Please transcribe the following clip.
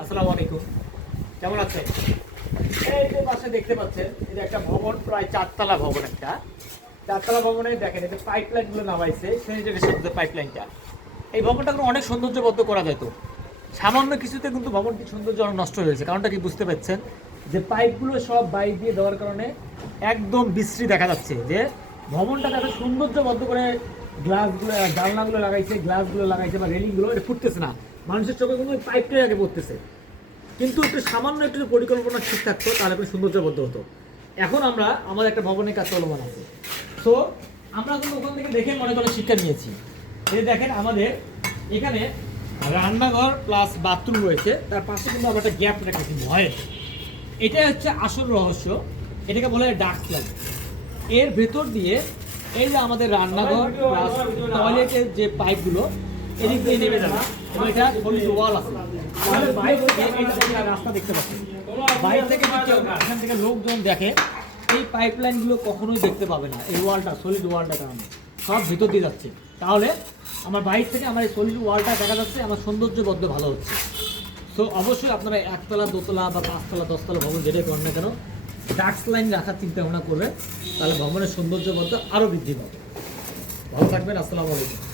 আসসালামু আলাইকুম। কেমন আছেন? এই যে পাশে দেখতে পাচ্ছেন, এটা একটা ভবন, প্রায় চারতলা ভবন একটা। চারতলা ভবনে দেখেন, এই যে পাইপলাইনগুলো নামাইছে স্যানিটেশন যে পাইপলাইনটা এই ভবনটা কিন্তু অনেক সৌন্দর্যবদ্ধ করা যেত সামান্য কিছুতে কিন্তু ভবনটি সৌন্দর্য নষ্ট হয়েছে কারণটা কি বুঝতে পারছেন যে পাইপগুলো সব বাইক দিয়ে দেওয়ার কারণে একদম বিশ্রী দেখা যাচ্ছে যে ভবনটাকে এত সৌন্দর্যবদ্ধ করে গ্লাসগুলো জানলাগুলো লাগাইছে গ্লাসগুলো লাগাইছে বা রেলিংগুলো এটা ফুটতেছে না। মানুষের চোখে ওই পাইপটাই আগে পড়তেছে। কিন্তু একটু সামান্য একটু পরিকল্পনা ঠিক থাকতো, তাহলে একটু সৌন্দর্যবদ্ধ হতো। এখন আমরা, আমাদের একটা ভবনের কাজ চলমান আছে। তো আমরা কিন্তু ওখান থেকে দেখে মনে করে শিক্ষা নিয়েছি। এই দেখেন আমাদের এখানে রান্নাঘর প্লাস বাথরুম রয়েছে। তার পাশে কিন্তু আমরা একটা গ্যাপ রেখেছি ভয়ের এটাই হচ্ছে আসল রহস্য। এটাকে বলে স্ল্যাব এর ভেতর দিয়ে এই যে আমাদের রান্নাঘর টয়লেটের যে পাইপগুলো, এদিক দিয়ে নেমে যাবে। এবং এটা সলিড ওয়াল আছে। তাহলে রাস্তা দেখতে পাচ্ছেন বাইরে থেকে এখান থেকে লোকজন দেখে, এই পাইপলাইনগুলো কখনোই দেখতে পাবে না, এই ওয়ালটা, সলিড ওয়ালটা কারণে। সব ভিতর দিয়ে যাচ্ছে। তাহলে আমার বাইরে থেকে আমার এই সলিড ওয়ালটা দেখা যাচ্ছে, আমার সৌন্দর্যবদ্ধ ভালো হচ্ছে। তো অবশ্যই আপনারা একতলা, দোতলা বা পাঁচতলা, দশতলা ভবন যেটাই করেন না কেন ডাক্স লাইন রাখার চিন্তা ভাবনা করবে তাহলে ভবনের সৌন্দর্যবদ্ধ আরও বৃদ্ধি পাবে। ভালো থাকবেন, আসসালামু আলাইকুম।